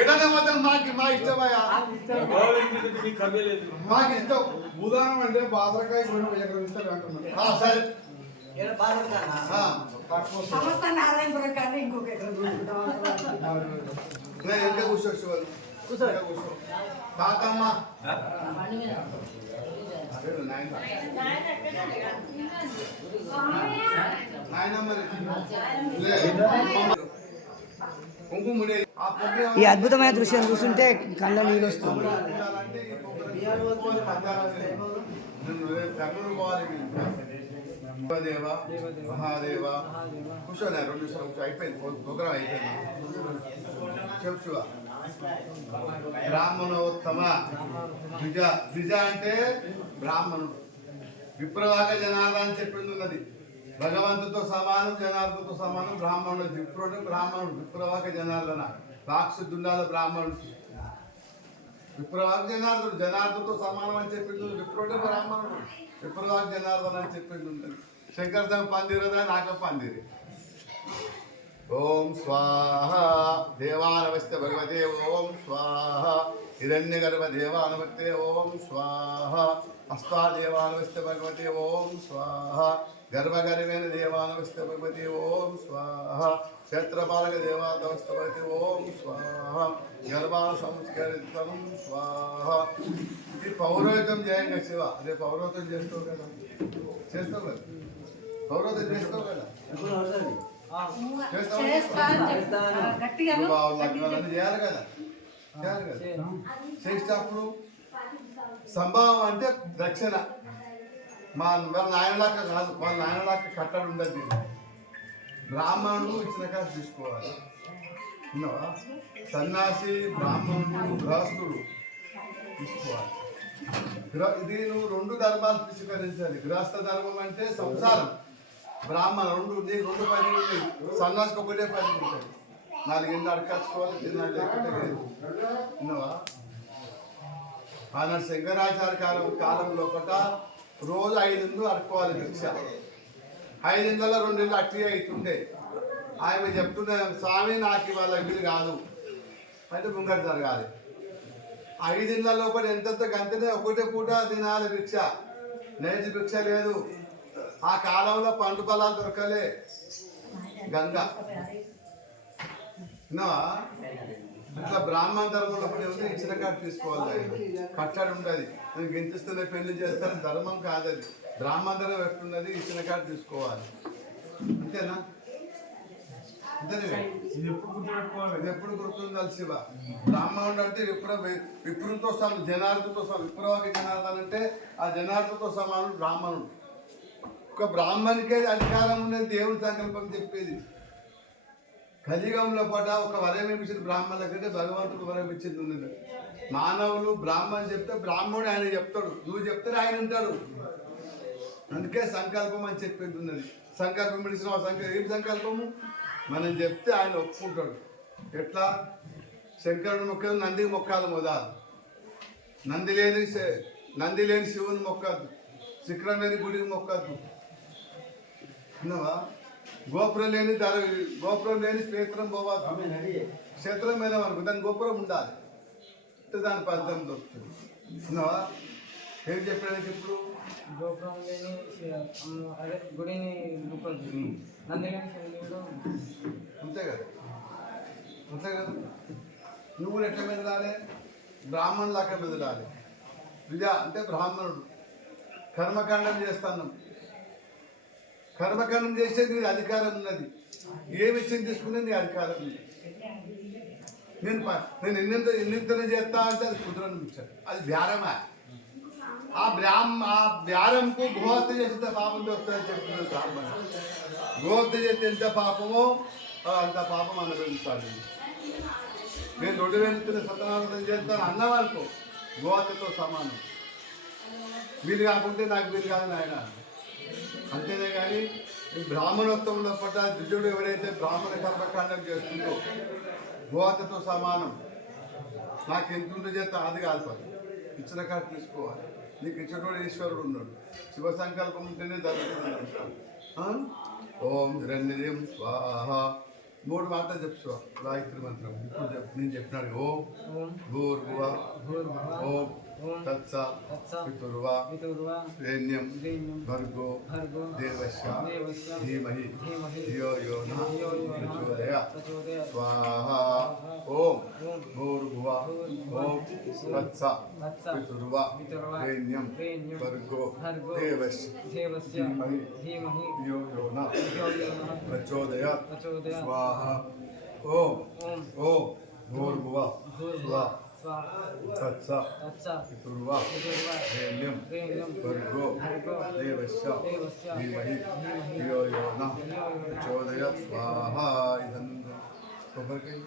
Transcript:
ఎడనే మాత్రం మా ఇష్టమయ్యా, మాకు ఇష్టం. ఉదాహరణ అంటే బాసరకాయ ఎక్కడ ఇస్తారు అంటున్నాను. సరే ఎంత కూర్చోవచ్చు వాళ్ళు కూర్చో. తాతమ్మ ఈ అద్భుతమైన దృశ్యం చూస్తుంటే కళ్ళ నీళ్ళు వస్తుంది. దేవ మహాదేవ కూర్చోలే 2 నిమిషాలు అయిపోయింది, ప్రోగ్రాం అయిపోయింది. చెప్పు బ్రాహ్మణోత్తమ ద్విజ. ద్విజ అంటే బ్రాహ్మణుడు. విప్రవాక జనార్దన అని చెప్పింది ఉన్నది. భగవంతుతో సమానం, జనార్దనతో సమానం బ్రాహ్మణుడు. విప్రుడు బ్రాహ్మణుడు, విప్రవాక జనార్దన. రాక్షసుండాల బ్రాహ్మణుడు. విప్రవాక జనార్దుడు, జనార్దనతో సమానం అని చెప్పింది. విప్రుడే బ్రాహ్మణుడు, విప్రవాక జనార్దన అని చెప్పింది ఉన్నది. శంకరదేవ పందిరదా, నాకు పందిరి. ఓం స్వాహ దేవానవస్తే భగవతే ఓం స్వాహ. హిరణ్యగర్భ దేవానవస్తే ఓం స్వాహ. హస్తాదేవానవస్తే భగవతే ఓం స్వాహ. గర్భగర్వేణ దేవానవస్తే భగవతే ఓం స్వాహ. క్షేత్రపాలక దేవానవస్తే భగవతే ఓం స్వాహ. గర్భాన సంస్కరితం స్వాహ. ఇది పౌరోహితం చేయంగా శివ. అదే పౌరోహితం చేస్తావు కదా, చేస్తావు కదా, పౌరోహితం చేస్తావు కదా, చేయాలి కదా, చేయాలి కదా. చేసేటప్పుడు సంభావం అంటే రక్షణ. వాళ్ళ నాయనలాగా కాదు, వాళ్ళ నాయనలాగా కట్టడి ఉండదు. బ్రాహ్మణుడు ఇచ్చిన కాదు తీసుకోవాలి. విన్నావా? సన్యాసి, బ్రాహ్మణుడు, గృహస్థుడు తీసుకోవాలి. ఇది నువ్వు 2 ధర్మాలు స్వీకరించాలి. గృహస్థ ధర్మం అంటే సంసారం. బ్రాహ్మణ 2 నీకు 2 పని ఉన్నాయి. సన్యాసికి ఒకటే పని ఉంటుంది. 4 ఇంటి అడకచ్చుకోవాలి, తిన్నాడు లేకుంటే లేదు. విన్నావా? ఆనాడు శంకరాచార్య కాలంలో ఒకట రోజు 5 ఇళ్ళు అడుక్కోవాలి భిక్ష. 5 ఇళ్ళలో 2 ఇళ్ళు అట్టి అవుతుండే. ఆయన చెప్తుండే, స్వామి నాకు ఇవాళ వీలు కాదు అంటే ముంగట జరగాలి. 5 ఇళ్ళ లోపల ఎంతెంత గంటనే ఒకటే పూట తినాలి భిక్ష. నేతి భిక్ష లేదు. ఆ కాలంలో పండు పొలాలు దొరకలే. గంగ ఇట్లా బ్రాహ్మణ ధర్మంలో ఉంది. ఇచ్చిన కాడ తీసుకోవాలి. కట్టడి ఉంటుంది. నేను గింతిస్తూనే పెళ్లి చేస్తాను, ధర్మం కాదది. బ్రాహ్మణ ధర్మం ఎట్టున్నది, ఇచ్చిన కాడ తీసుకోవాలి. అంతేనా? ఇది ఎప్పుడు గుర్తుండాలి శివ. బ్రాహ్మణుడు అంటే విప్రుతో సమానం, జనార్దతో సమానం. విప్రవాక జనార్దన్ అంటే ఆ జనార్దతో సమానుడు బ్రాహ్మణుడు. ఒక బ్రాహ్మణికే అధికారం ఉన్నది దేవుని సంకల్పం చెప్పేది. కలియుగంలో పాట ఒక వరం ఇచ్చింది బ్రాహ్మణుల కంటే భగవంతుడు వరం ఇచ్చింది ఉన్నది. మానవులు బ్రాహ్మణ్ చెప్తే బ్రాహ్మణుడు ఆయన చెప్తాడు, నువ్వు చెప్తే ఆయన ఉంటాడు. అందుకే సంకల్పం అని చెప్పేది ఉన్నది. సంకల్పం ఇచ్చిన ఏం సంకల్పము? మనం చెప్తే ఆయన ఒప్పుకుంటాడు. ఎట్లా? శంకరుడు మొక్కదు, నందికి మొక్కాలి మొదలు. నంది లేని శివుని మొక్కద్దు, శిఖరం లేని గుడికి మొక్కద్దు. విన్నావా? గోపురం లేని క్షేత్రం పోవద్దు. క్షేత్రం మీద మనకు దాని గోపురం ఉండాలి, దాని పద్ధతి దొరుకుతుంది. విన్నావా? ఏం చెప్పడానికి ఇప్పుడు? గోపురం లేని గుడిని అంతే కదా, అంతే కదా. నువ్వు ఎట్ల మెదలాలి? బ్రాహ్మణులాగా మెదలాలి. విజ అంటే బ్రాహ్మణుడు. కర్మకాండం చేస్తాను. కర్మకాండం చేసేది నీ అధికారం ఉన్నది. ఏమి ఇచ్చింది తీసుకునే నీ అధికారం ఉంది. నేను ఎన్నింతనే చేస్తా అంటే అది కుదరని ఇచ్చాడు. అది బ్యారమా? ఆ బ్యారంకు గోహత్య చేస్తే పాపం వస్తుందని చెప్తున్నాడు బ్రాహ్మణుడు. గోహత్య చేస్తే ఎంత పాపమో అంత పాపం అనుభవించాలి. నేను 2000 సత్యనారాయణ చేస్తాను అన్నవాళ్ళకు గోహత్యతో సమానం. వీలు కాకుంటే నాకు వీలు కాదు నాయన. అంతేనే కానీ ఈ బ్రాహ్మణోత్సవంలో పట్ల ద్విజుడు ఎవరైతే బ్రాహ్మణ కర్మకాండం చేస్తుందో గోహత్యతో సమానం. నాకు ఎంతుంటే చేస్తా అది కాదు. ఇచ్చిన కాడ తీసుకోవాలి. నీకు ఇచ్చేటోడు ఈశ్వరుడు ఉన్నాడు. శివ సంకల్పం ఉంటేనే జరుగుతుంది. ఓం హిరణ్యం స్వాహ. 3 మాటలు చెప్పుకో గాయత్రి మంత్రం. ఇప్పుడు నేను చెప్పినాడు ఓం ఓం భూర్భువ భూర్భువః ఓం ఓం తత్స తత్స పితుర్వా పితుర్వా రేణ్యం రేణ్యం భర్గో భర్గో దేవస్య దేవస్య ధీమహి ధీమహి ధియో యో నః ధియో యో నః ప్రచోదయాత్. ప్రచోదయాత్. స్వాహా ఓం ఓం భూర్భువ ఓం తత్స తత్స పితుర్వా పితుర్వా రేణ్యం రేణ్యం భర్గో భర్గో దేవస్య దేవస్య ధీమహి ధీమహి ధియో యో నః ధియో యో నః ప్రచోదయాత్. ప్రచోదయాత్. స్వాహా ఓం ఓం ఓం భూర్భువ భూర్భువః స్వాహ తత్స తత్స పితుర్వా పితుర్వా రేణ్యం రేణ్యం భర్గో భర్గో దేవస్య దేవస్య ధీమహి ధీమహి ధియో యో నః ధియో యో నః ప్రచోదయాత్. స్వాహా ఇదంతా కొబ్బరికాయ